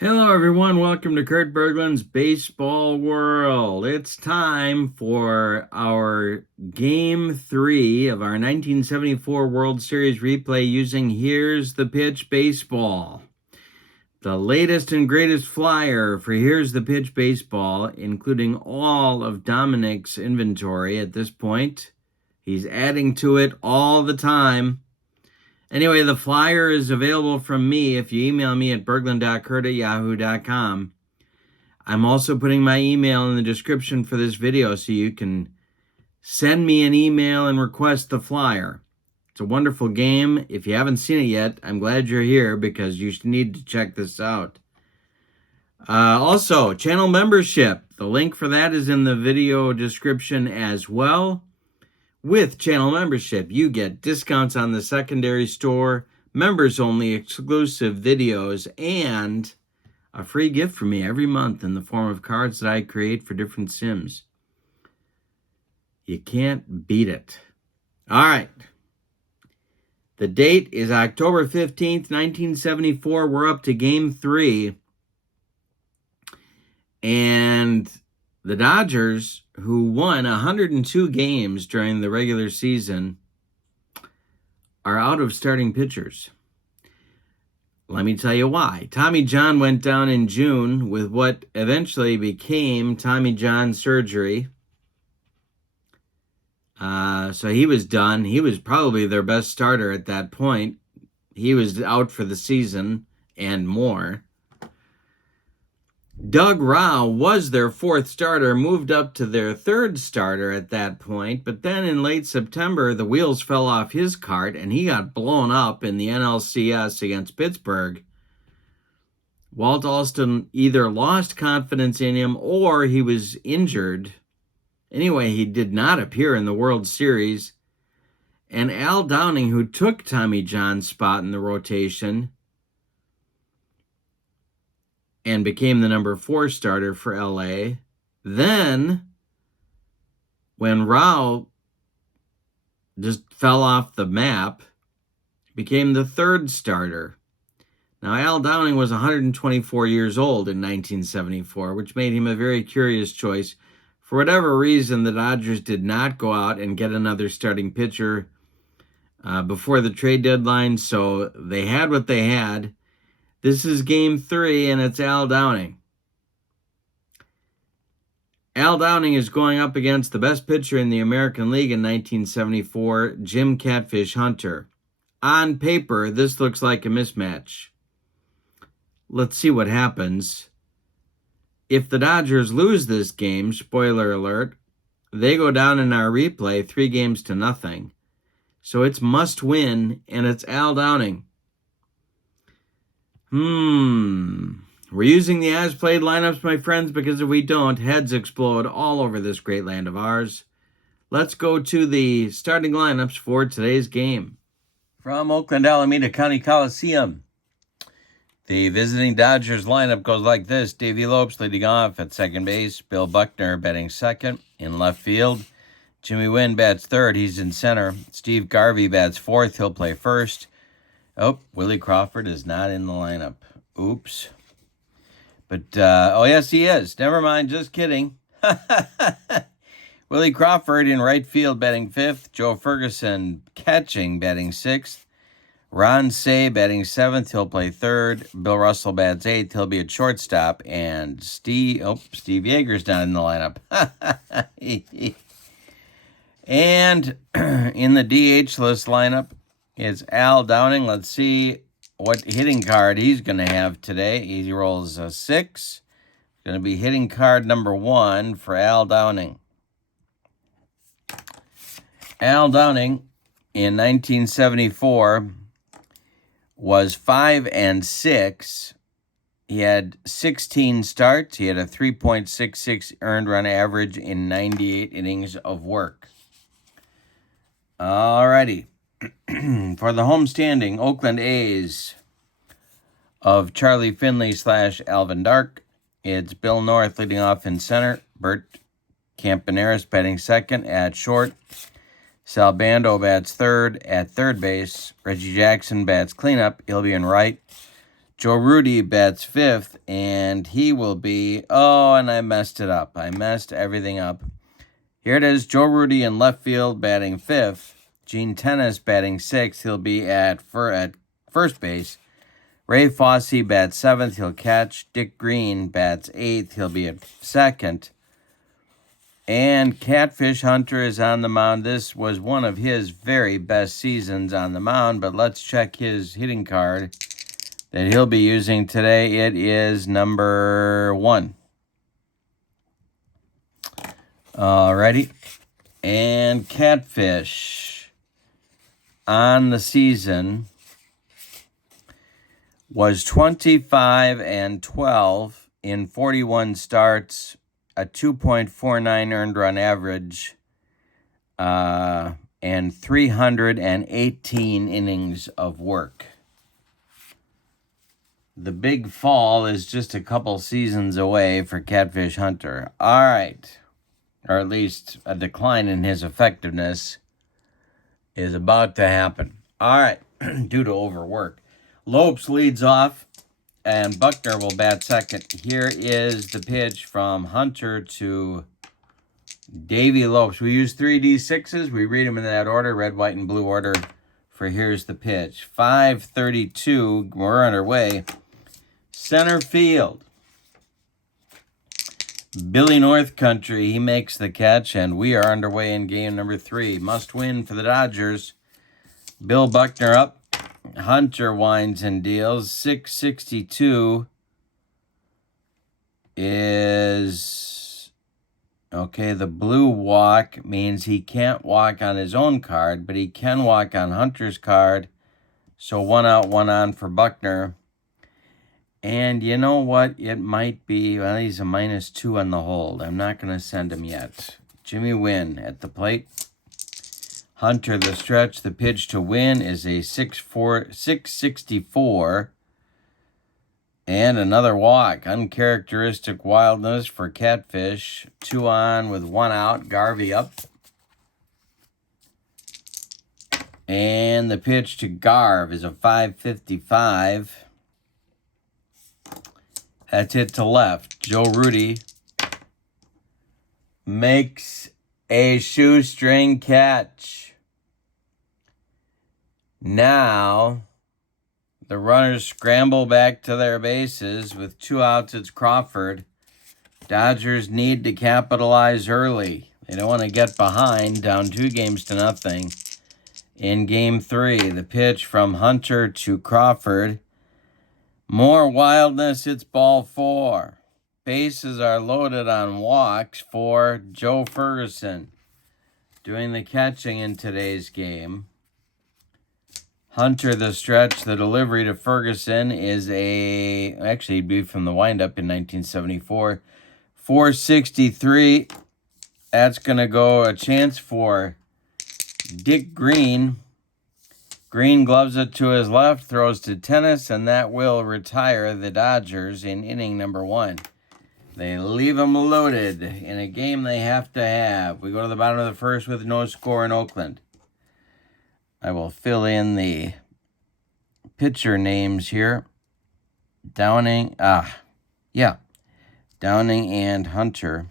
Hello, everyone. Welcome to Kurt Berglund's Baseball World. It's time for our Game 3 of our 1974 World Series replay using Here's the Pitch Baseball. The latest and greatest flyer for Here's the Pitch Baseball, including all of Dominic's inventory at this point. He's adding to it all the time. Anyway, the flyer is available from me if you email me at berglund.kurt@yahoo.com. I'm also putting my email in the description for this video so you can send me an email and request the flyer. It's a wonderful game. If you haven't seen it yet, I'm glad you're here because you need to check this out. Also, channel membership. The link for that is in the video description as well. With channel membership, you get discounts on the secondary store, members-only exclusive videos, and a free gift from me every month in the form of cards that I create for different sims. You can't beat it. All right. The date is October 15th, 1974. We're up to Game 3. And the Dodgers, who won 102 games during the regular season, are out of starting pitchers. Let me tell you why. Tommy John went down in June with what eventually became Tommy John surgery. So he was done. He was probably their best starter at that point. He was out for the season and more. Doug Rauch was their fourth starter, moved up to their third starter at that point, but then in late September, the wheels fell off his cart and he got blown up in the NLCS against Pittsburgh. Walt Alston either lost confidence in him or he was injured. Anyway, he did not appear in the World Series. And Al Downing, who took Tommy John's spot in the rotation and became the number 4 starter for LA. Then, when Rauch just fell off the map, became the third starter. Now, Al Downing was 124 years old in 1974, which made him a very curious choice. For whatever reason, the Dodgers did not go out and get another starting pitcher before the trade deadline, so they had what they had. This is Game 3, and it's Al Downing. Al Downing is going up against the best pitcher in the American League in 1974, Jim Catfish Hunter. On paper, this looks like a mismatch. Let's see what happens. If the Dodgers lose this game, spoiler alert, they go down in our replay 3-0. So it's must win, and it's Al Downing. We're using the as-played lineups, my friends, because if we don't, heads explode all over this great land of ours. Let's go to the starting lineups for today's game. From Oakland, Alameda County Coliseum, the visiting Dodgers lineup goes like this. Davey Lopes leading off at second base. Bill Buckner batting second. In left field, Jimmy Wynn bats third. He's in center. Steve Garvey bats fourth. He'll play first. Oh, Willie Crawford is not in the lineup. Oops. But, oh, yes, he is. Never mind. Just kidding. Willie Crawford in right field batting fifth. Joe Ferguson catching batting sixth. Ron Cey batting seventh. He'll play third. Bill Russell bats eighth. He'll be at shortstop. And Steve Yeager's not in the lineup. And in the DH list lineup is Al Downing. Let's see what hitting card he's going to have today. He rolls a 6. Going to be hitting card number 1 for Al Downing. Al Downing in 1974 was 5-6. He had 16 starts. He had a 3.66 earned run average in 98 innings of work. Alrighty. For the home-standing Oakland A's of Charlie Finley / Alvin Dark, it's Bill North leading off in center. Bert Campaneris batting second at short. Sal Bando bats third at third base. Reggie Jackson bats cleanup. He'll be in right. Joe Rudi bats 5th, and he will be... Oh, and I messed it up. I messed everything up. Here it is, Joe Rudi in left field batting 5th. Gene Tenace batting 6th. He'll be at first base. Ray Fosse bats 7th. He'll catch. Dick Green bats 8th. He'll be at 2nd. And Catfish Hunter is on the mound. This was one of his very best seasons on the mound, but let's check his hitting card that he'll be using today. It is number 1. Alrighty. And Catfish on the season was 25-12 in 41 starts, a 2.49 earned run average, and 318 innings of work. The big fall is just a couple seasons away for Catfish Hunter. All right. Or at least a decline in his effectiveness is about to happen. All right. Due to overwork. Lopes leads off, and Buckner will bat second. Here is the pitch from Hunter to Davey Lopes. We use 3D6s. We read them in that order, red, white, and blue order for here's the pitch. 5:32. We're underway. Center field. Billy North Country, he makes the catch, and we are underway in game number 3. Must win for the Dodgers. Bill Buckner up. Hunter winds and deals. 662 is... Okay, the blue walk means he can't walk on his own card, but he can walk on Hunter's card. So 1 out, 1 on for Buckner. And you know what? It might be... Well, he's a -2 on the hold. I'm not going to send him yet. Jimmy Wynn at the plate. Hunter the stretch. The pitch to Wynn is a 664. And another walk. Uncharacteristic wildness for Catfish. 2 on with 1 out. Garvey up. And the pitch to Garv is a 555. That's hit to left. Joe Rudi makes a shoestring catch. Now, the runners scramble back to their bases. With 2 outs, it's Crawford. Dodgers need to capitalize early. They don't want to get behind, down 2-0 in game 3. The pitch from Hunter to Crawford. More wildness, it's ball 4. Bases are loaded on walks for Joe Ferguson. Doing the catching in today's game. Hunter the stretch. The delivery to Ferguson is actually he'd be from the windup in 1974. 463. That's going to go a chance for Dick Green. Green gloves it to his left, throws to Tenace, and that will retire the Dodgers in inning number 1. They leave them loaded in a game they have to have. We go to the bottom of the first with no score in Oakland. I will fill in the pitcher names here. Downing and Hunter.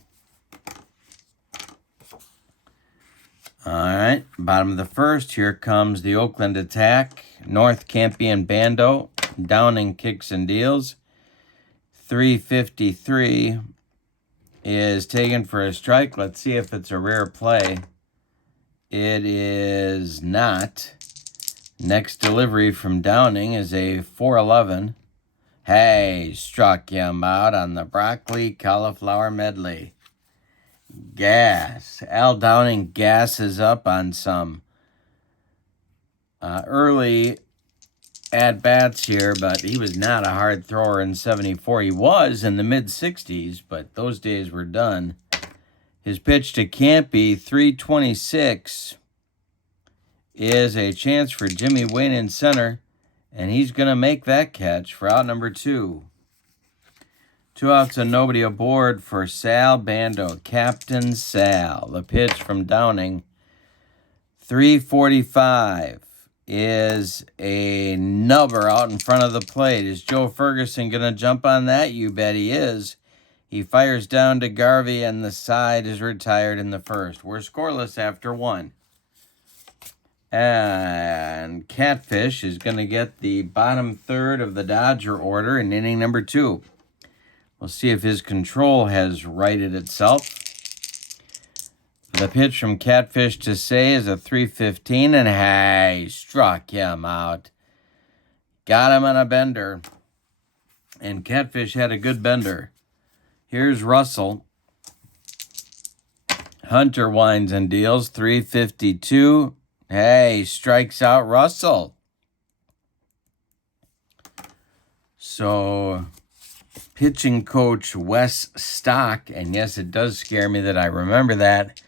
All right, bottom of the first, here comes the Oakland attack. North, Campy, and Bando. Downing kicks and deals. 353 is taken for a strike. Let's see if it's a rare play. It is not. Next delivery from Downing is a 411. Hey, struck him out on the broccoli cauliflower medley. Gas. Al Downing gasses up on some early at-bats here, but he was not a hard thrower in 74. He was in the mid-60s, but those days were done. His pitch to Campy, 326, is a chance for Jimmy Wynn in center, and he's going to make that catch for out number 2. 2 outs and nobody aboard for Sal Bando, Captain Sal. The pitch from Downing, 345, is a nubber out in front of the plate. Is Joe Ferguson going to jump on that? You bet he is. He fires down to Garvey, and the side is retired in the first. We're scoreless after 1. And Catfish is going to get the bottom third of the Dodger order in inning number 2. We'll see if his control has righted itself. The pitch from Catfish to Say is a 3-15, and hey, struck him out. Got him on a bender. And Catfish had a good bender. Here's Russell. Hunter winds and deals, 3-52. Hey, strikes out Russell. So, pitching coach Wes Stock, and yes, it does scare me that I remember that,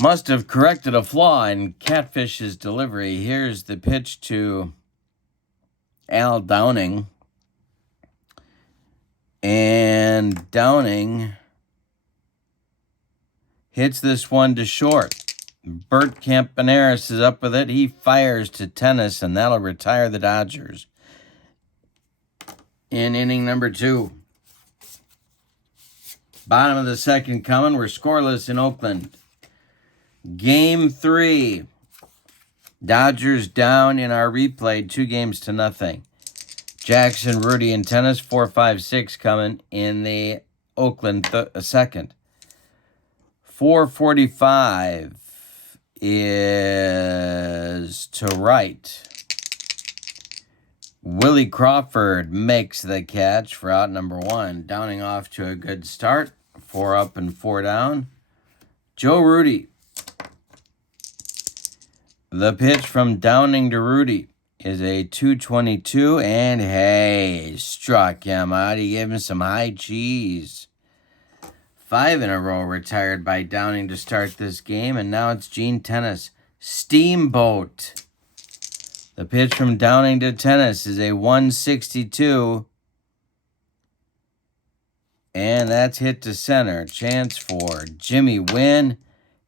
must have corrected a flaw in Catfish's delivery. Here's the pitch to Al Downing. And Downing hits this one to short. Bert Campaneris is up with it. He fires to tennis, and that'll retire the Dodgers in inning number 2. Bottom of the second coming. We're scoreless in Oakland. Game 3. Dodgers down in our replay 2-0. Jackson, Rudy, and tennis, 4-5-6 coming in the Oakland second. 4:45 is to right. Willie Crawford makes the catch for out number 1. Downing off to a good start. 4 up and 4 down. Joe Rudy. The pitch from Downing to Rudy is a 2-22, and hey, struck him out. He gave him some high cheese. 5 in a row retired by Downing to start this game, and now it's Gene Tennis. Steamboat. The pitch from Downing to Tennis is a 162, and that's hit to center. Chance for Jimmy Wynn.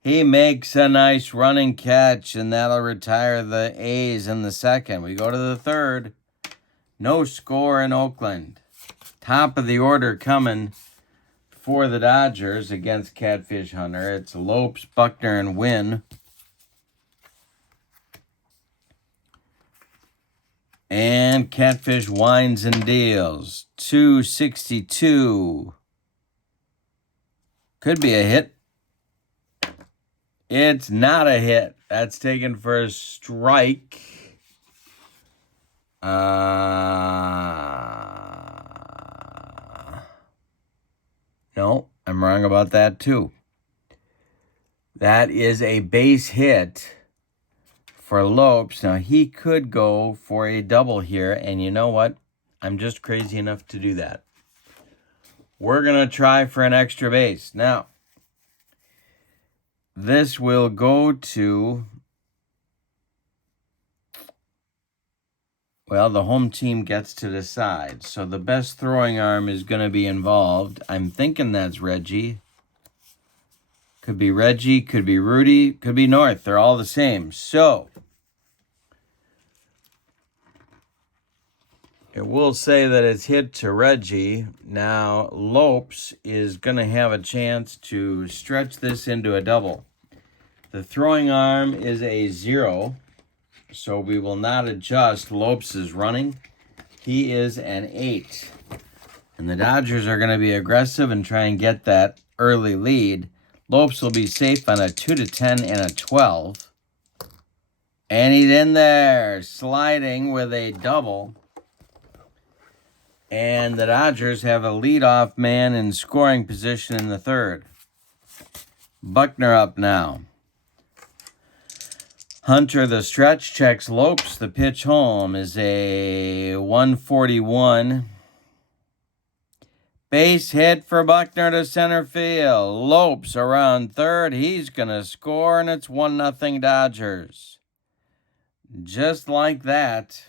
He makes a nice running catch, and that'll retire the A's in the second. We go to the third. No score in Oakland. Top of the order coming for the Dodgers against Catfish Hunter. It's Lopes, Buckner, and Wynn. And Catfish winds and deals. 262. Could be a hit. It's not a hit. That's taken for a strike. No, I'm wrong about that too. That is a base hit for Lopes. Now, he could go for a double here, and you know what? I'm just crazy enough to do that. We're going to try for an extra base. Now, this will go to, well, the home team gets to decide. So the best throwing arm is going to be involved. I'm thinking that's Reggie. Could be Reggie, could be Rudy, could be North. They're all the same. So it will say that it's hit to Reggie. Now, Lopes is going to have a chance to stretch this into a double. The throwing arm is a 0, so we will not adjust. Lopes is running. He is an 8. And the Dodgers are going to be aggressive and try and get that early lead. Lopes will be safe on a 2-10 and a 12. And he's in there, sliding with a double. And the Dodgers have a leadoff man in scoring position in the third. Buckner up now. Hunter, the stretch, checks Lopes. The pitch home is a 141. Base hit for Buckner to center field. Lopes around third. He's going to score, and it's 1-0 Dodgers. Just like that.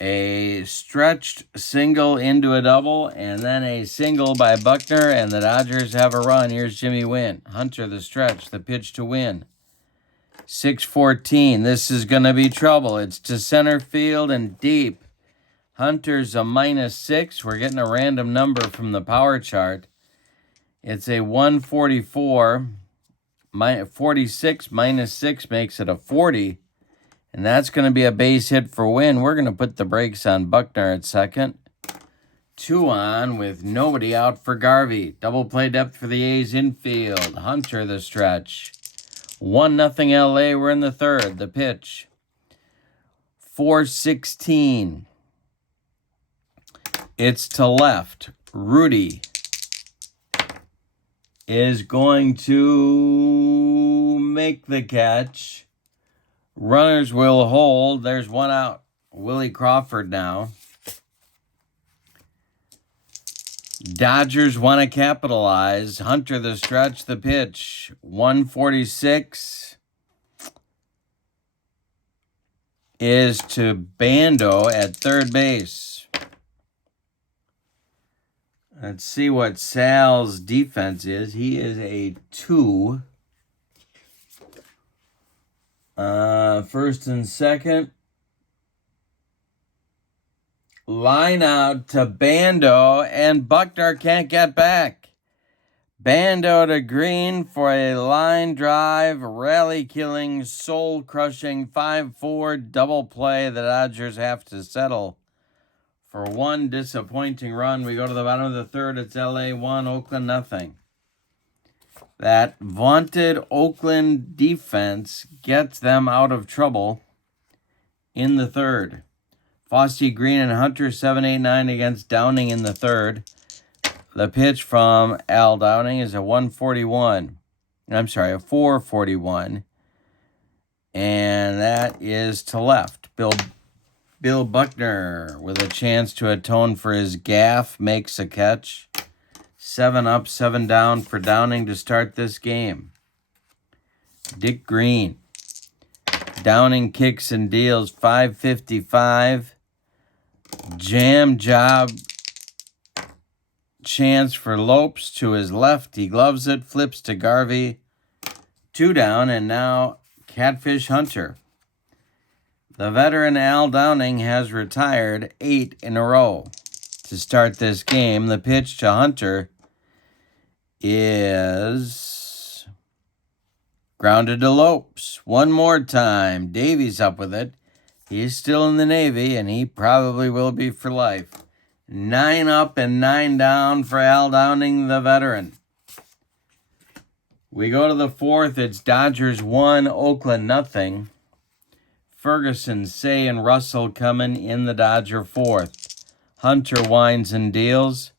A stretched single into a double, and then a single by Buckner, and the Dodgers have a run. Here's Jimmy Wynn. Hunter, the stretch, the pitch to Wynn. 6-14. This is going to be trouble. It's to center field and deep. Hunter's a -6. We're getting a random number from the power chart. It's a 144. 46 -6 makes it a 40. And that's going to be a base hit for win. We're going to put the brakes on Buckner at second. 2 on with nobody out for Garvey. Double play depth for the A's infield. Hunter the stretch. 1-0 LA. We're in the third. The pitch. 4-16. It's to left. Rudy is going to make the catch. Runners will hold. There's 1 out. Willie Crawford now. Dodgers want to capitalize. Hunter the stretch, the pitch. 146 is to Bando at third base. Let's see what Sal's defense is. He is a 2. First and second. Line out to Bando, and Buckner can't get back. Bando to Green for a line drive, rally-killing, soul-crushing 5-4 double play. The Dodgers have to settle for 1 disappointing run. We go to the bottom of the third. It's LA 1, Oakland nothing. That vaunted Oakland defense gets them out of trouble in the third. Fossey, Green, and Hunter 7, 8, 9 against Downing in the third. The pitch from Al Downing is a 141. I'm sorry, a 441. And that is to left. Bill Buckner, with a chance to atone for his gaffe, makes a catch. 7 up, 7 down for Downing to start this game. Dick Green. Downing kicks and deals 555. Jam job chance for Lopes to his left. He gloves it, flips to Garvey. 2 down, and now Catfish Hunter. The veteran Al Downing has retired 8 in a row. To start this game, the pitch to Hunter is grounded to Lopes. One more time. Davies up with it. He's still in the Navy, and he probably will be for life. 9 up and 9 down for Al Downing, the veteran. We go to the fourth. It's Dodgers 1, Oakland nothing. Ferguson, Say, and Russell coming in the Dodger fourth. Hunter winds and deals.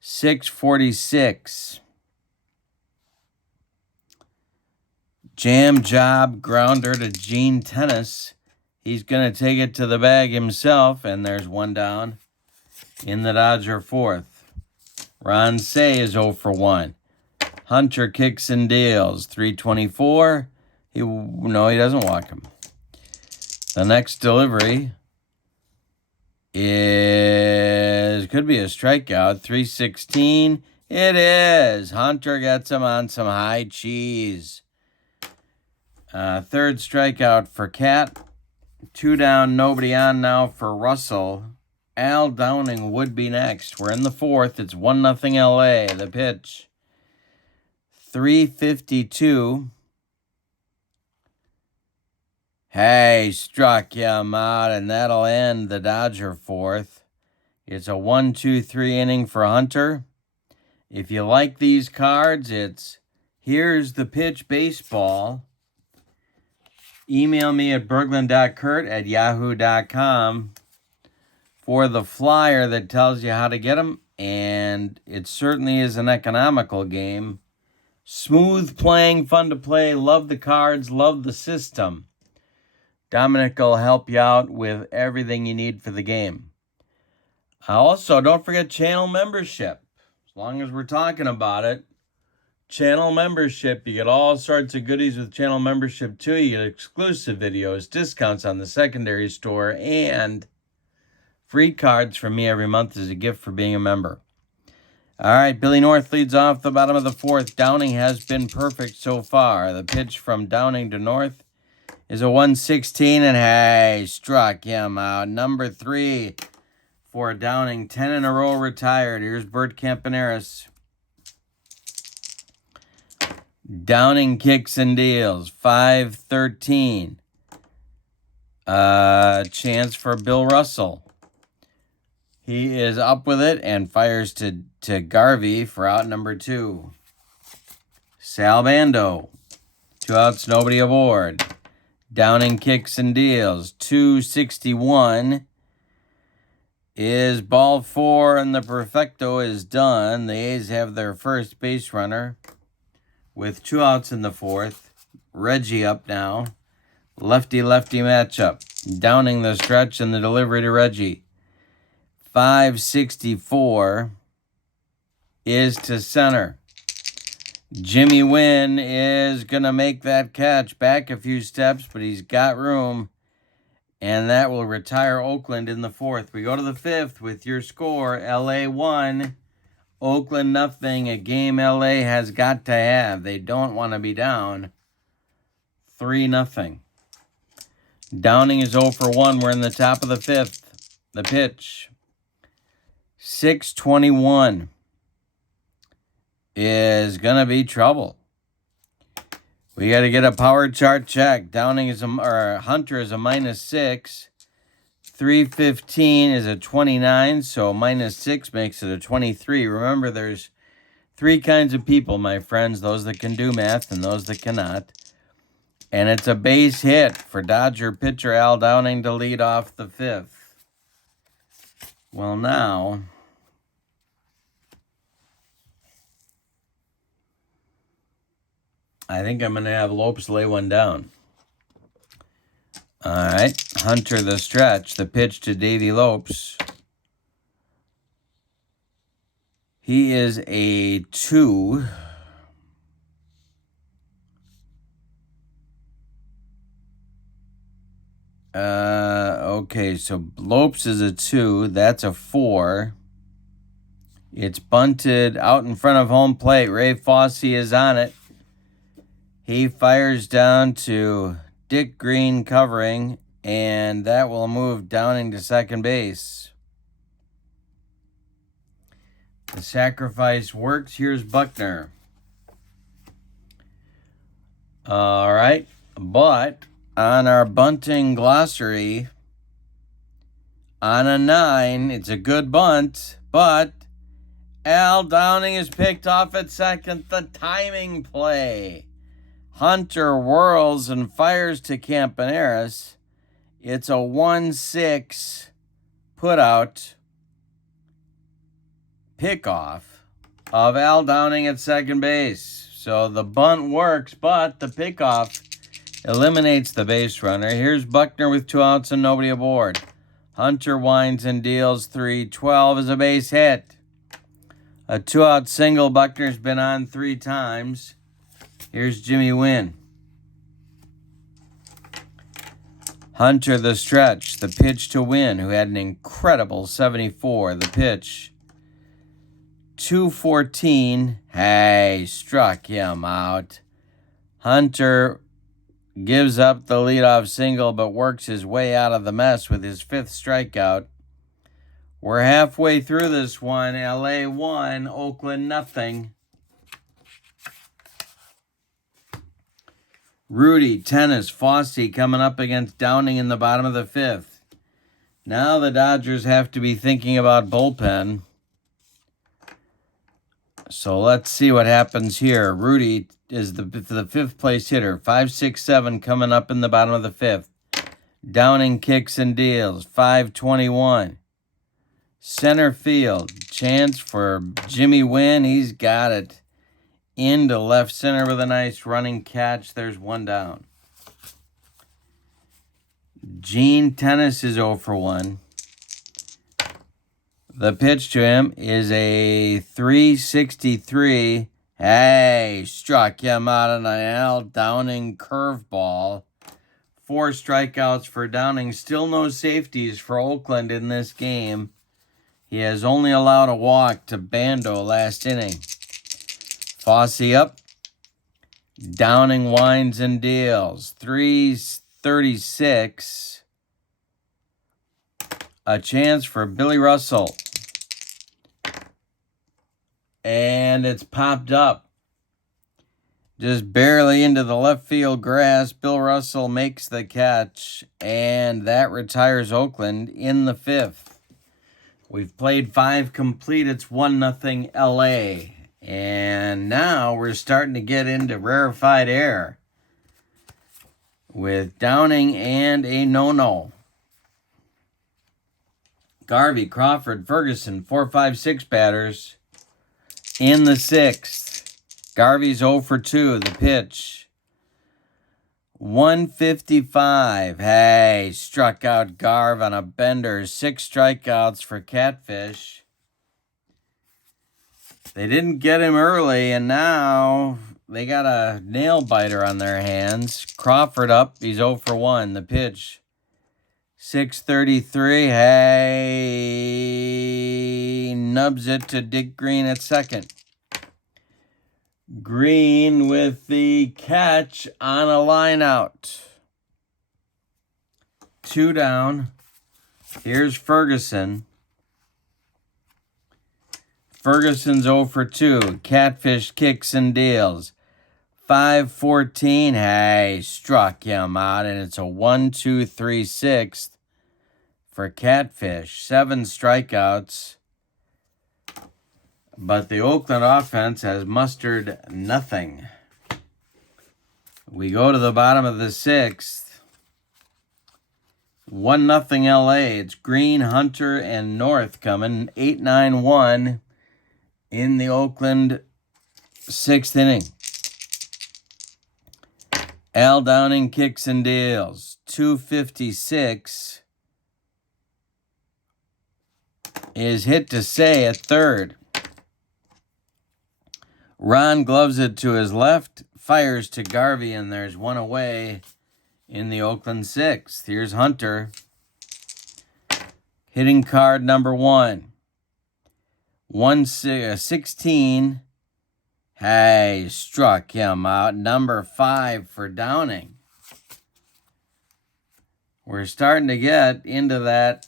646. Jam job grounder to Gene Tennis. He's going to take it to the bag himself, and there's 1 down in the Dodger fourth. Ron Say is 0 for 1. Hunter kicks and deals. 324. He doesn't walk him. The next delivery could be a strikeout. 316. It is. Hunter gets him on some high cheese. Third strikeout for Cat. 2 down, nobody on now for Russell. Al Downing would be next. We're in the fourth. It's 1-0 LA. The pitch. 352. Hey, struck him out, and that'll end the Dodger fourth. It's a 1-2-3 inning for Hunter. If you like these cards, it's Here's the Pitch Baseball. Email me at berglund.kurt@yahoo.com for the flyer that tells you how to get them, and it certainly is an economical game. Smooth playing, fun to play, love the cards, love the system. Dominic will help you out with everything you need for the game. Also, don't forget channel membership. As long as we're talking about it, channel membership, you get all sorts of goodies with channel membership too. You get exclusive videos, discounts on the secondary store, and free cards from me every month as a gift for being a member. All right, Billy North leads off the bottom of the fourth. Downing has been perfect so far. The pitch from Downing to North is a 116, and hey, struck him out. Number 3 for Downing. 10 in a row retired. Here's Bert Campaneris. Downing kicks and deals. 5-13. Chance for Bill Russell. He is up with it and fires to Garvey for out number 2. Sal Bando. 2 outs, nobody aboard. Downing kicks and deals. 261 is ball 4, and the perfecto is done. The A's have their first base runner with 2 outs in the fourth. Reggie up now. Lefty-lefty matchup. Downing the stretch and the delivery to Reggie. 564 is to center. Jimmy Wynn is going to make that catch back a few steps, but he's got room, and that will retire Oakland in the fourth. We go to the fifth with your score. LA 1, Oakland nothing. A game LA has got to have. They don't want to be down 3-0. Downing is 0 for 1. We're in the top of the fifth. The pitch. 6:21 is going to be trouble. We got to get a power chart check. Downing is Hunter is a -6. 315 is a 29, so -6 makes it a 23. Remember, there's 3 kinds of people, my friends. Those that can do math and those that cannot. And it's a base hit for Dodger pitcher Al Downing to lead off the fifth. Well, now, I think I'm going to have Lopes lay one down. All right, Hunter the stretch, the pitch to Davey Lopes. He is a 2. Okay, so Lopes is a 2. That's a 4. It's bunted out in front of home plate. Ray Fosse is on it. He fires down to Dick Green covering, and that will move Downing to second base. The sacrifice works. Here's Buckner. All right, but on our bunting glossary, on a 9, it's a good bunt, but Al Downing is picked off at second. The timing play. Hunter whirls and fires to Campaneris. It's a 1-6 put-out pickoff of Al Downing at second base. So the bunt works, but the pickoff eliminates the base runner. Here's Buckner with 2 outs and nobody aboard. Hunter winds and deals. 3-12 is a base hit. A 2-out single. Buckner's been on 3 times. Here's Jimmy Wynn. Hunter the stretch. The pitch to Wynn, who had an incredible 74. The pitch. 214. Hey, struck him out. Hunter gives up the leadoff single, but works his way out of the mess with his 5th strikeout. We're halfway through this one. LA 1, Oakland nothing. Rudy, tennis, Fosse coming up against Downing in the bottom of the 5th. Now the Dodgers have to be thinking about bullpen. So let's see what happens here. Rudy is the 5th place hitter. 5-6-7 coming up in the bottom of the 5th. Downing kicks and deals. 5:21. Center field. Chance for Jimmy Wynn. He's got it. Into left center with a nice running catch. There's 1 down. Gene Tennis is 0 for 1. The pitch to him is a 363. Hey, struck him out on an Al Downing curveball. 4 strikeouts for Downing. Still no safeties for Oakland in this game. He has only allowed a walk to Bando last inning. Fossey up. Downing winds and deals. 336. A chance for Billy Russell. And it's popped up. Just barely into the left field grass. Bill Russell makes the catch. And that retires Oakland in the 5th. We've played 5 complete. It's 1-0 LA. And now we're starting to get into rarefied air with Downing and a no-no. Garvey, Crawford, Ferguson, 4-5-6 batters in the 6th. Garvey's 0 for 2. The pitch. 155. Hey, struck out Garv on a bender. 6 strikeouts for Catfish. They didn't get him early, and now they got a nail biter on their hands. Crawford up. He's 0 for 1. The pitch. 6:33. Hey, nubs it to Dick Green at second. Green with the catch on a line out. 2 down. Here's Ferguson. Ferguson's 0 for 2. Catfish kicks and deals. 5:14. Hey, struck him out, and it's a 1-2-3-6 for Catfish. 7 strikeouts. But the Oakland offense has mustered nothing. We go to the bottom of the 6th. 1-0 LA. It's Green, Hunter, and North coming. 8-9-1 in the Oakland 6th inning. Al Downing kicks and deals. 256 is hit to Say at third. Ron gloves it to his left, fires to Garvey, and there's one away in the Oakland 6th. Here's Hunter. Hitting card number 1. 116. Hey, struck him out. Number 5 for Downing. We're starting to get into that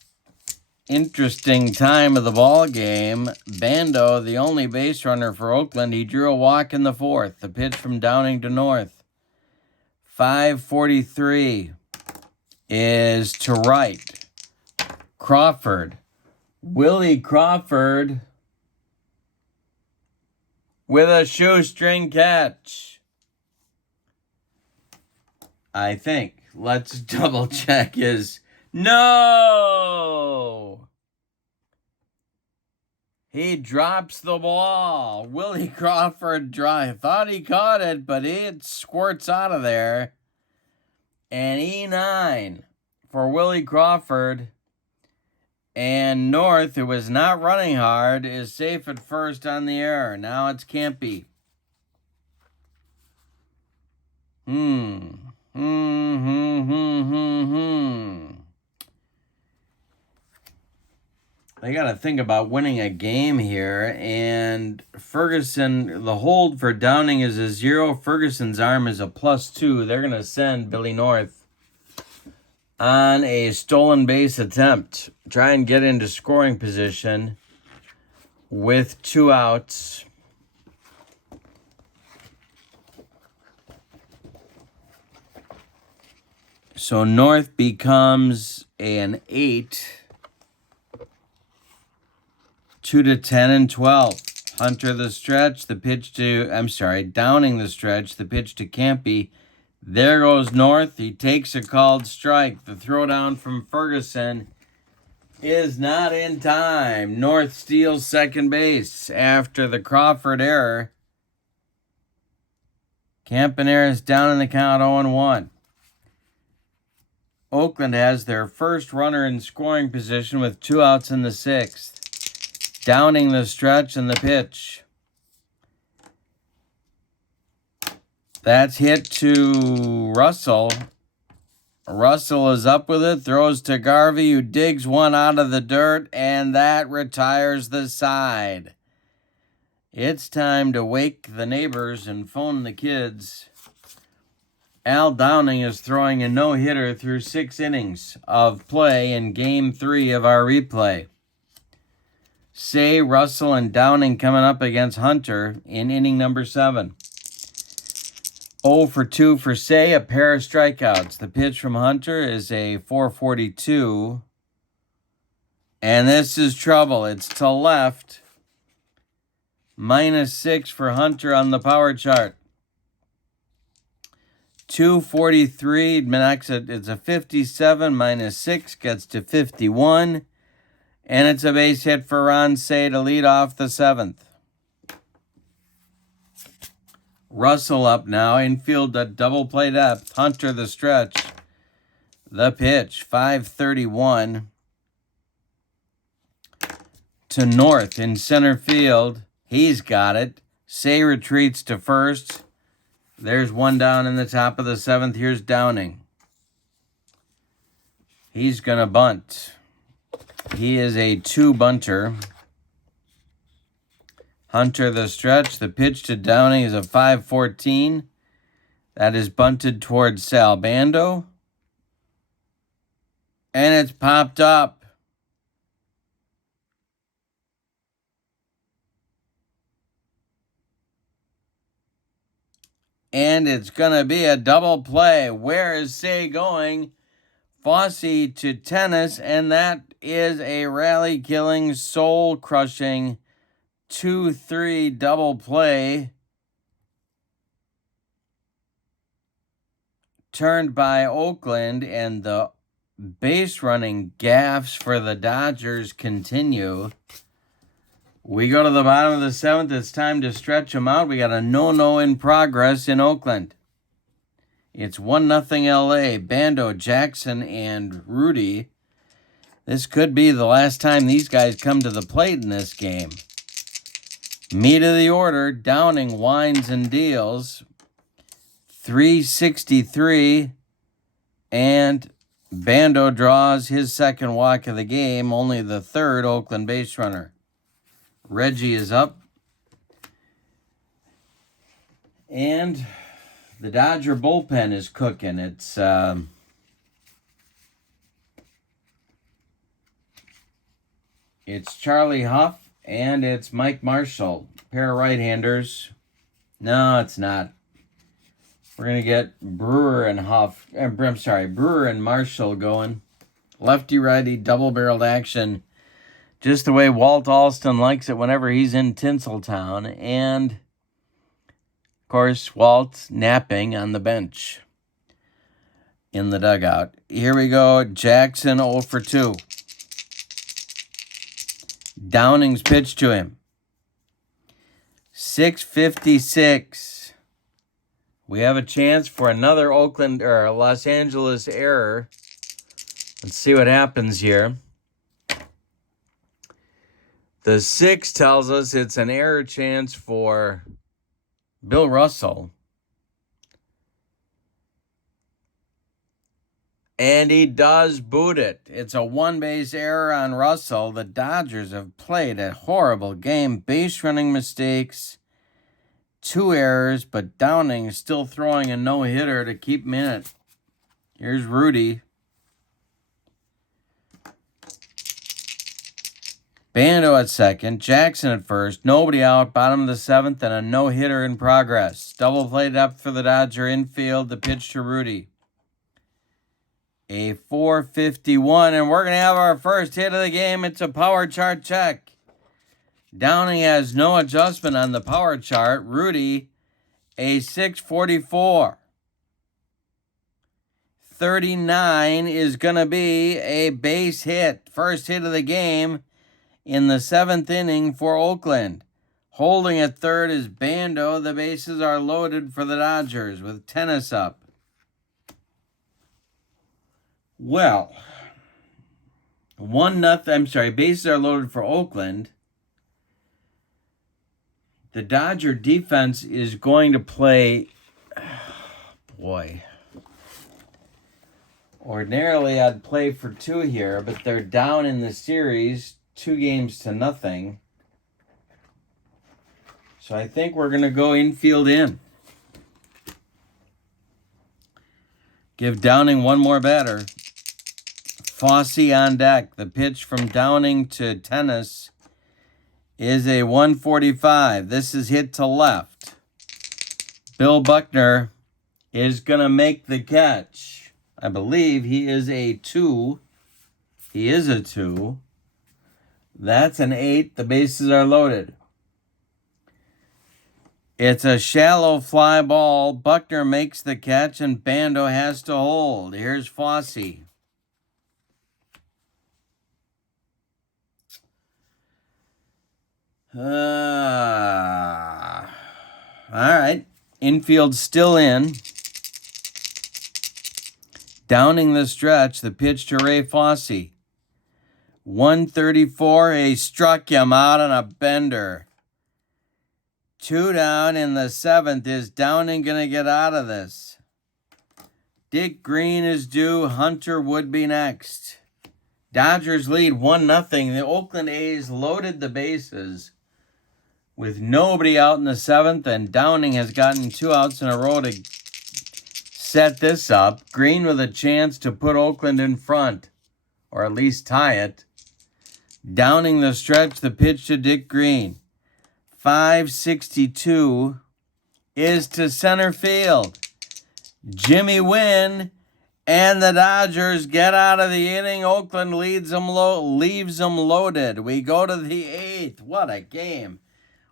interesting time of the ball game. Bando, the only base runner for Oakland, he drew a walk in the 4th. The pitch from Downing to North. 5:43 is to right. Crawford. Willie Crawford with a shoestring catch. I think. Let's double check his... No! He drops the ball. Willie Crawford thought he caught it, but it squirts out of there. And E9 for Willie Crawford. And North, who was not running hard, is safe at first on the error. Now it's Campy. They got to think about winning a game here. And Ferguson, the hold for Downing is a 0. Ferguson's arm is a +2. They're going to send Billy North on a stolen base attempt. Try and get into scoring position with 2 outs. So North becomes an 8. 2-10 and 12. Hunter the stretch, the pitch to, Downing the stretch, the pitch to Campy. There goes North. He takes a called strike. The throwdown from Ferguson is not in time. North steals second base after the Crawford error. Campaneris is down in the count 0-1. Oakland has their first runner in scoring position with 2 outs in the 6th. Downing the stretch and the pitch. That's hit to Russell. Russell is up with it, throws to Garvey, who digs one out of the dirt, and that retires the side. It's time to wake the neighbors and phone the kids. Al Downing is throwing a no-hitter through 6 innings of play in Game 3 of our replay. Say, Russell, and Downing coming up against Hunter in inning number 7. 0 for 2 for Say, a pair of strikeouts. The pitch from Hunter is a 442. And this is trouble. It's to left. -6 for Hunter on the power chart. 243, it's a 57, -6 gets to 51. And it's a base hit for Ron Say to lead off the 7th. Russell up now, infield at double play depth. Hunter the stretch. The pitch, 531. To North in center field. He's got it. Say retreats to first. There's one down in the top of the 7th. Here's Downing. He's going to bunt. He is a 2-bunter. Hunter the stretch. The pitch to Downing is a 5-14. That is bunted towards Sal Bando. And it's popped up. And it's going to be a double play. Where is Say going? Fosse to Tennis, and that is a rally-killing, soul-crushing 2-3 double play. Turned by Oakland, and the base-running gaffes for the Dodgers continue. We go to the bottom of the 7th. It's time to stretch them out. We got a no-no in progress in Oakland. It's 1-0 LA. Bando, Jackson, and Rudy. This could be the last time these guys come to the plate in this game. Meat of the order. Downing winds and deals. 363. And Bando draws his second walk of the game. Only the 3rd Oakland base runner. Reggie is up. And the Dodger bullpen is cooking. It's Charlie Huff and it's Mike Marshall, pair of right-handers. No, it's not. We're gonna get Brewer and Brewer and Marshall going. Lefty-righty double-barreled action, just the way Walt Alston likes it whenever he's in Tinseltown, and of course, Walt napping on the bench in the dugout. Here we go. Jackson 0 for 2. Downing's pitch to him. 6:56. We have a chance for another Oakland or Los Angeles error. Let's see what happens here. The 6 tells us it's an error chance for Bill Russell. And he does boot it. It's a one-base error on Russell. The Dodgers have played a horrible game. Base running mistakes, 2 errors, but Downing is still throwing a no-hitter to keep him in it. Here's Rudy. Bando at second, Jackson at first, nobody out, bottom of the 7th, and a no-hitter in progress. Double play depth for the Dodger infield, the pitch to Rudy. A 451, and we're going to have our first hit of the game. It's a power chart check. Downing has no adjustment on the power chart. Rudy, a 644. 39 is going to be a base hit. First hit of the game in the 7th inning for Oakland. Holding at third is Bando. The bases are loaded for the Dodgers with Tennis up. Well, bases are loaded for Oakland. The Dodger defense is going to play, Ordinarily, I'd play for 2 here, but they're down in the series 2-0. So I think we're going to go infield in. Give Downing one more batter. Fosse on deck. The pitch from Downing to Tennis is a 145. This is hit to left. Bill Buckner is going to make the catch. I believe he is a 2. He is a 2. That's an 8. The bases are loaded. It's a shallow fly ball. Buckner makes the catch, and Bando has to hold. Here's Fosse. All right. Infield still in. Downing the stretch. The pitch to Ray Fosse. 134. He struck him out on a bender. 2 down in the 7th. Is Downing going to get out of this? Dick Green is due. Hunter would be next. Dodgers lead 1-0. The Oakland A's loaded the bases with nobody out in the 7th, and Downing has gotten 2 outs in a row to set this up. Green with a chance to put Oakland in front, or at least tie it. Downing the stretch. The pitch to Dick Green. 562 is to center field. Jimmy Wynn and the Dodgers get out of the inning. Oakland leaves them loaded. We go to the 8th. What a game.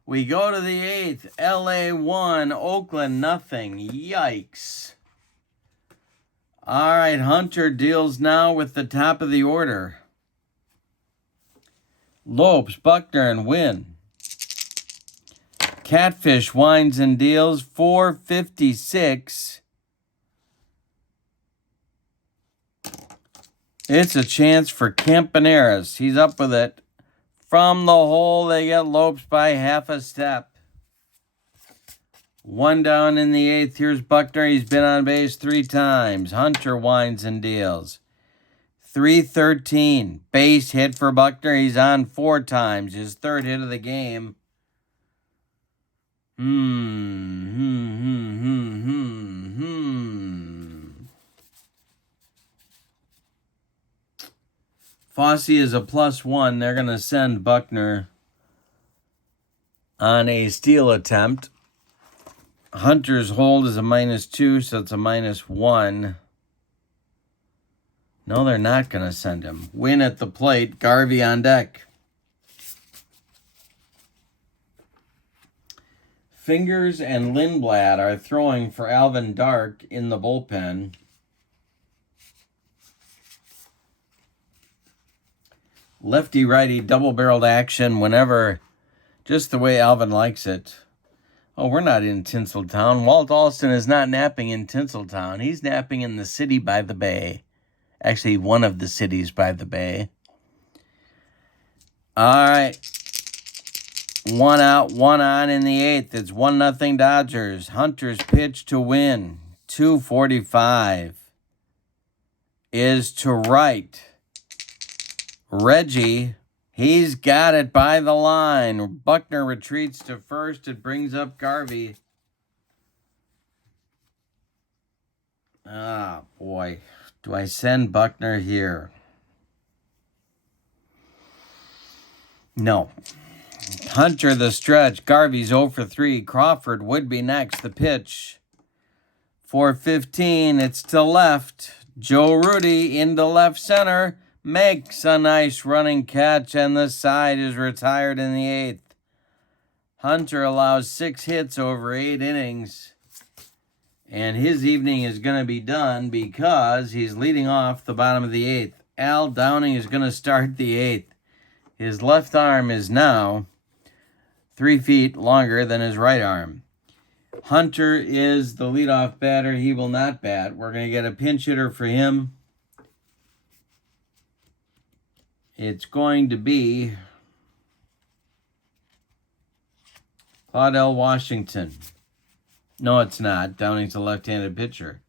We go to the 8th. LA 1, Oakland nothing. Yikes. All right, Hunter deals now with the top of the order. Lopes, Buckner, and Wynn. Catfish winds and deals. 456. It's a chance for Campaneris. He's up with it. From the hole, they get Lopes by half a step. 1 down in the 8th. Here's Buckner. He's been on base 3 times. Hunter winds and deals. 313. Base hit for Buckner. He's on 4 times. His 3rd hit of the game. Fosse is a +1. They're going to send Buckner on a steal attempt. Hunter's hold is a -2, so it's a -1. No, they're not going to send him. Win at the plate. Garvey on deck. Fingers and Lindblad are throwing for Alvin Dark in the bullpen. Lefty-righty double-barreled action whenever, just the way Alvin likes it. Oh, we're not in Tinseltown. Walt Alston is not napping in Tinseltown. He's napping in the city by the bay. Actually, one of the cities by the bay. All right. 1 out, 1 on in the 8th. It's 1-0 Dodgers. Hunter's pitch to Win. 245 is to right. Reggie, he's got it by the line. Buckner retreats to first. It brings up Garvey. Ah, boy. Do I send Buckner here? No. Hunter the stretch. Garvey's 0 for 3. Crawford would be next. The pitch. 415. It's to left. Joe Rudy into left center. Makes a nice running catch, and the side is retired in the 8th. Hunter allows 6 hits over 8 innings. And his evening is going to be done because he's leading off the bottom of the 8th. Al Downing is going to start the 8th. His left arm is now 3 feet longer than his right arm. Hunter is the leadoff batter. He will not bat. We're going to get a pinch hitter for him. It's going to be Claudell Washington. No, it's not. Downing's a left-handed pitcher.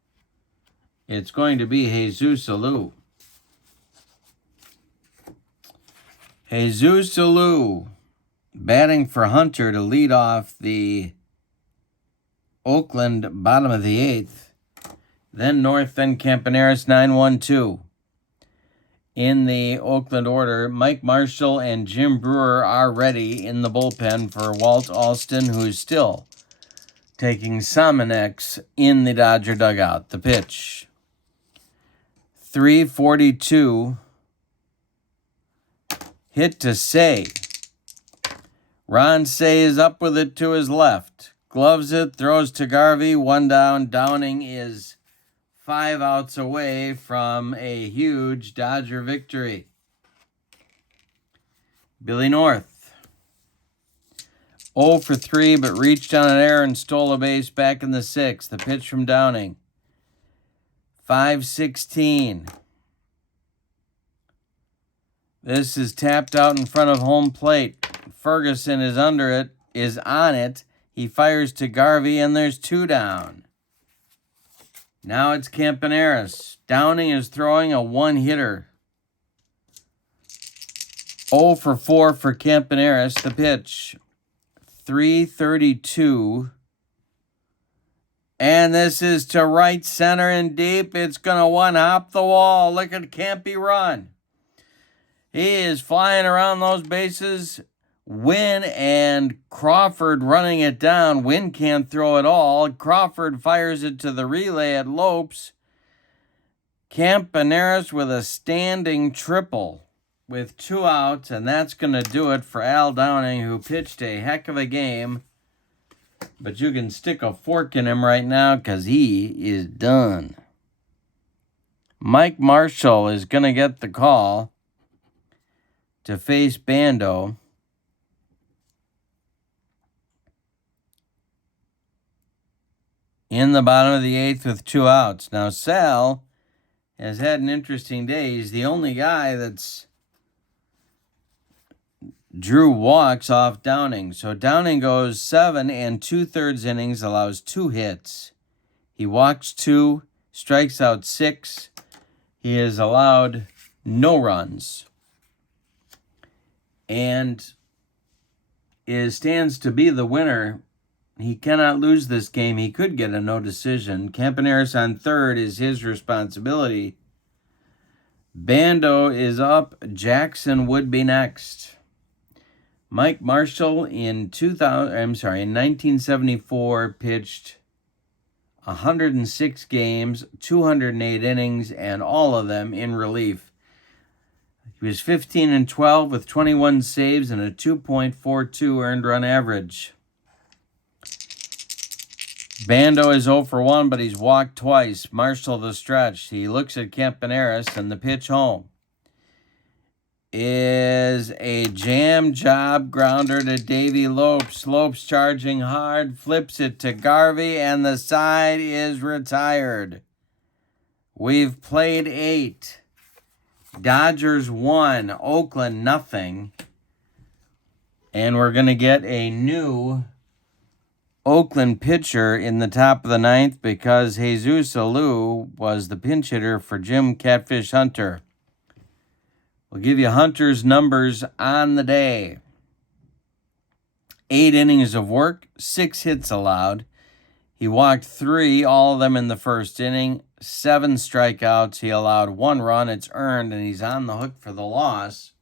It's going to be Jesus Alou. Jesus Alou batting for Hunter to lead off the Oakland bottom of the 8th. Then North, then Campaneris, 9-1-2. In the Oakland order, Mike Marshall and Jim Brewer are ready in the bullpen for Walt Alston, who's still taking Somonex in the Dodger dugout. The pitch. 342. Hit to Say. Ron Say is up with it to his left. Gloves it, throws to Garvey. 1 down. Downing is 5 outs away from a huge Dodger victory. Billy North. 0 for 3, but reached on an error and stole a base back in the 6th. The pitch from Downing. 5-16. This is tapped out in front of home plate. Ferguson is on it. He fires to Garvey, and there's 2 down. Now it's Campaneris. Downing is throwing a 1-hitter. 0 for 4 for Campaneris. The pitch. 332. And this is to right center and deep. It's going to one-hop the wall. Look at Campy run. He is flying around those bases. Wynn and Crawford running it down. Wynn can't throw it all. Crawford fires it to the relay at Lopes. Campaneris with a standing triple with 2 outs, and that's going to do it for Al Downing, who pitched a heck of a game. But you can stick a fork in him right now because he is done. Mike Marshall is going to get the call to face Bando. In the bottom of the 8th with 2 outs. Now, Sal has had an interesting day. He's the only guy that's drew walks off Downing. So Downing goes 7 2/3 innings, allows 2 hits. He walks 2, strikes out 6. He has allowed no runs. And stands to be the winner. He cannot lose this game. He could get a no decision. Campaneris on third is his responsibility. Bando is up. Jackson would be next. Mike Marshall in 1974 pitched 106 games, 208 innings, and all of them in relief. He was 15-12 with 21 saves and a 2.42 earned run average. Bando is 0 for 1, but he's walked twice. Marshall the stretch. He looks at Campaneris, and the pitch home is a jam job grounder to Davey Lopes. Lopes charging hard, flips it to Garvey, and the side is retired. We've played 8. Dodgers 1, Oakland nothing. And we're going to get a new Oakland pitcher in the top of the 9th because Jesus Alou was the pinch hitter for Jim Catfish Hunter. We'll give you Hunter's numbers on the day. 8 innings of work, 6 hits allowed. He walked 3, all of them in the first inning. 7 strikeouts. He allowed 1 run. It's earned, and he's on the hook for the loss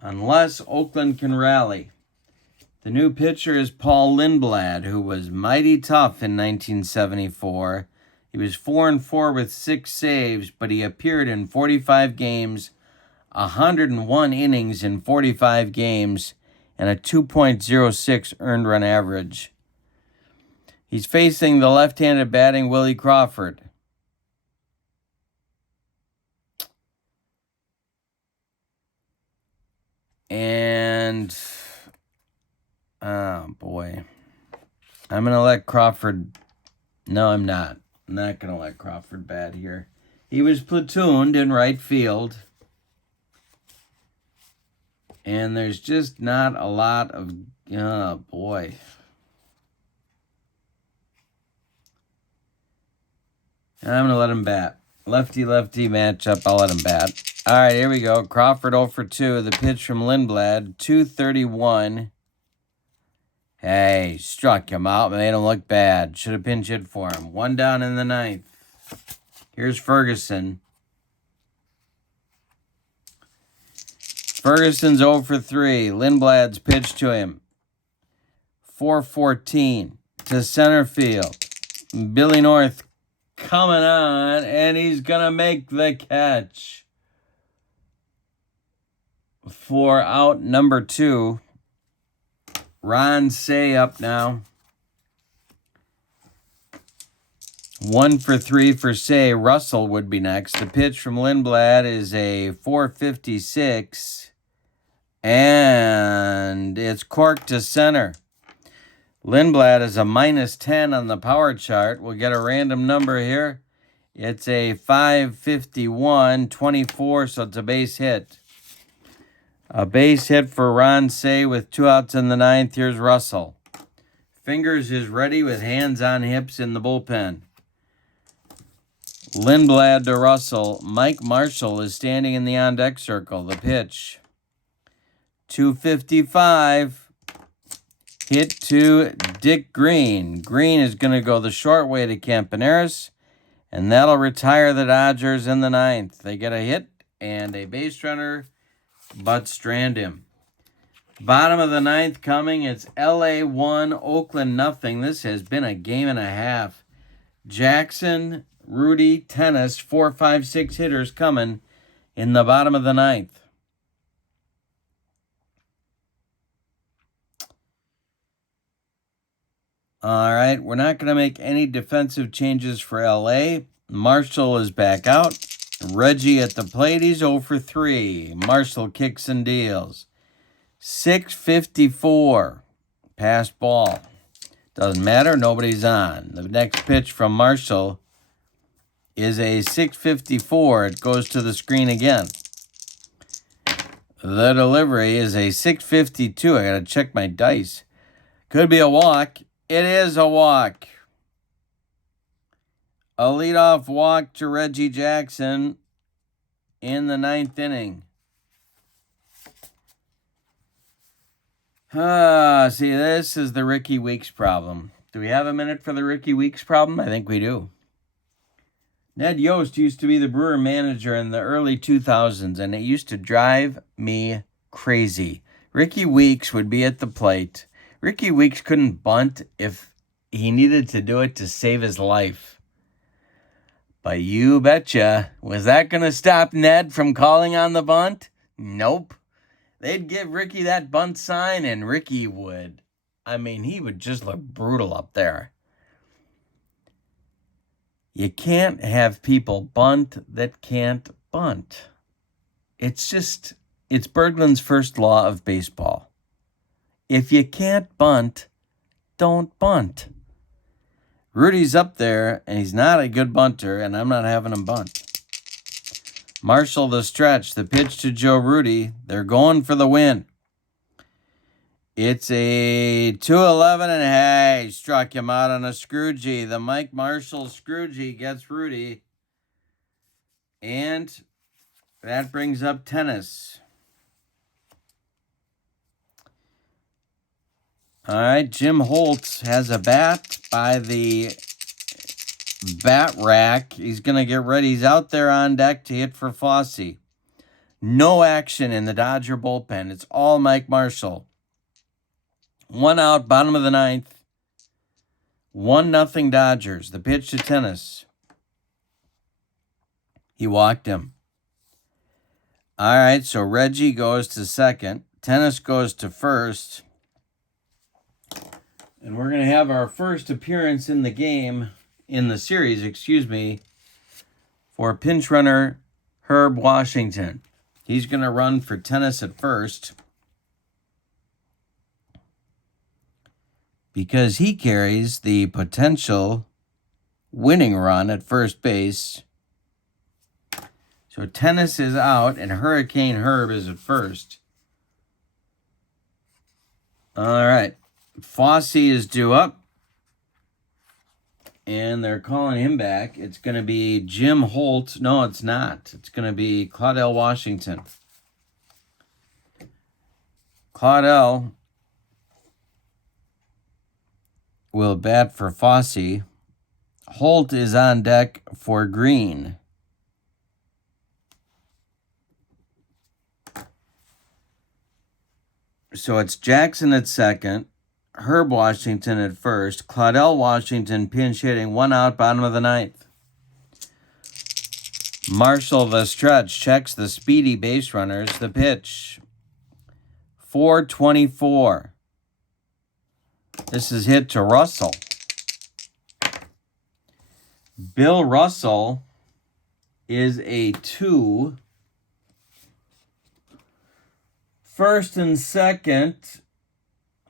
unless Oakland can rally. The new pitcher is Paul Lindblad, who was mighty tough in 1974. He was 4-4 with 6 saves, but he appeared in 45 games, 101 innings in 45 games, and a 2.06 earned run average. He's facing the left-handed batting Willie Crawford. And oh, boy. I'm going to let Crawford... No, I'm not. I'm not going to let Crawford bat here. He was platooned in right field. And there's just not a lot of... Oh, boy. I'm going to let him bat. Lefty-lefty matchup. I'll let him bat. All right, here we go. Crawford 0 for 2. The pitch from Lindblad. 231. Hey, struck him out. Made him look bad. Should have pinch hit for him. 1 down in the 9th. Here's Ferguson. Ferguson's 0 for 3. Lindblad's pitch to him. 414 to center field. Billy North coming on, and he's going to make the catch for out number 2. Ron Cey up now. 1 for 3 for Cey. Russell would be next. The pitch from Lindblad is a 456, and it's corked to center. Lindblad is a -10 on the power chart. We'll get a random number here. It's a 551, 24, so it's a base hit. A base hit for Ron Cey with 2 outs in the 9th. Here's Russell. Fingers is ready with hands on hips in the bullpen. Lindblad to Russell. Mike Marshall is standing in the on-deck circle. The pitch. 255. Hit to Dick Green. Green is going to go the short way to Campaneris, and that'll retire the Dodgers in the 9th. They get a hit and a base runner, but strand him. Bottom of the 9th coming. It's LA 1, Oakland nothing. This has been a game and a half. Jackson, Rudy, Tennis, 4, 5, 6 hitters coming in the bottom of the 9th. All right, we're not going to make any defensive changes for LA. Marshall is back out. Reggie at the plate. He's 0 for 3. Marshall kicks and deals. 654. Pass ball. Doesn't matter. Nobody's on. The next pitch from Marshall is a 654. It goes to the screen again. The delivery is a 652. I got to check my dice. Could be a walk. It is a walk. A leadoff walk to Reggie Jackson in the 9th inning. See, this is the Ricky Weeks problem. Do we have a minute for the Ricky Weeks problem? I think we do. Ned Yost used to be the Brewer manager in the early 2000s, and it used to drive me crazy. Ricky Weeks would be at the plate. Ricky Weeks couldn't bunt if he needed to do it to save his life. But you betcha, was that going to stop Ned from calling on the bunt? Nope. They'd give Ricky that bunt sign, and Ricky would. He would just look brutal up there. You can't have people bunt that can't bunt. It's Berglund's first law of baseball. If you can't bunt, don't bunt. Rudy's up there, and he's not a good bunter, and I'm not having him bunt. Marshall the stretch, the pitch to Joe Rudy. They're going for the win. It's a 211, and hey, struck him out on a Scroogey. The Mike Marshall Scroogey gets Rudy. And that brings up Tennis. All right, Jim Holtz has a bat by the bat rack. He's going to get ready. He's out there on deck to hit for Fosse. No action in the Dodger bullpen. It's all Mike Marshall. 1 out, bottom of the 9th. 1-0 Dodgers. The pitch to Tennis. He walked him. All right, so Reggie goes to second. Tennis goes to first. And we're going to have our first appearance in the series, for pinch runner Herb Washington. He's going to run for Tennis at first because he carries the potential winning run at first base. So Tennis is out and Hurricane Herb is at first. All right. Fosse is due up. And they're calling him back. It's going to be Jim Holt. No, it's not. It's going to be Claudell Washington. Claudell will bat for Fosse. Holt is on deck for Green. So it's Jackson at second, Herb Washington at first, Claudell Washington pinch hitting, 1 out, bottom of the ninth. Marshall the stretch checks the speedy base runners. The pitch, 424. This is hit to Russell. Bill Russell is a 2. First and second,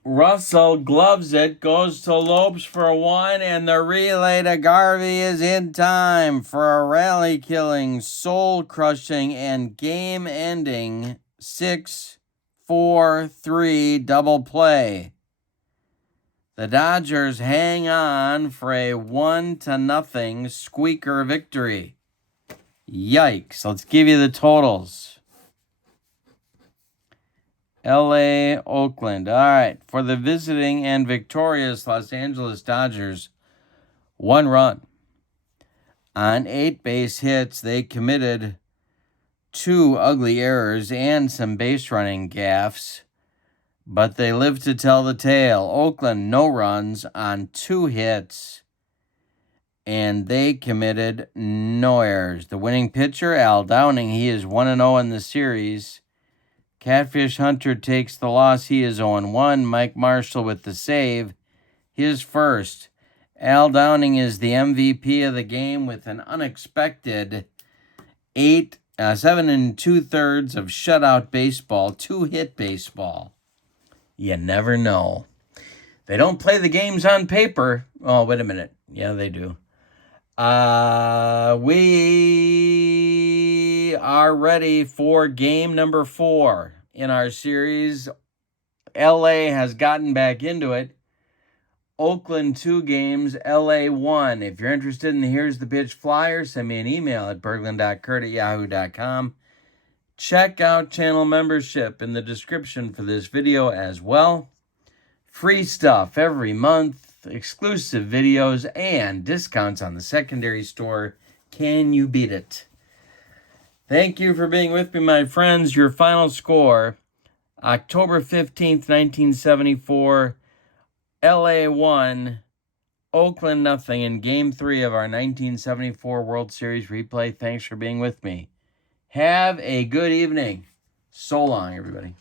Russell gloves it, goes to Lopes for 1, and the relay to Garvey is in time for a rally-killing, soul-crushing, and game-ending 6-4-3 double play. The Dodgers hang on for a 1-0 squeaker victory. Yikes. Let's give you the totals. LA, Oakland. All right. For the visiting and victorious Los Angeles Dodgers, 1 run. On 8 base hits, they committed 2 ugly errors and some base running gaffes, but they lived to tell the tale. Oakland, no runs on 2 hits, and they committed no errors. The winning pitcher, Al Downing, he is 1-0 in the series. Catfish Hunter takes the loss. He is 0-1. Mike Marshall with the save, his first. Al Downing is the MVP of the game with an unexpected 7 2/3 of shutout baseball, 2-hit baseball. You never know. They don't play the games on paper. Oh, wait a minute. Yeah, they do. We are ready for game number 4 in our series. LA has gotten back into it. Oakland 2 games, LA 1. If you're interested in the Here's the Pitch flyer, send me an email at berglund.kurt@yahoo.com. Check out channel membership in the description for this video as well. Free stuff every month. Exclusive videos, and discounts on the secondary store. Can you beat it? Thank you for being with me, my friends. Your final score, October 15th, 1974, LA 1, Oakland nothing in Game 3 of our 1974 World Series replay. Thanks for being with me. Have a good evening. So long, everybody.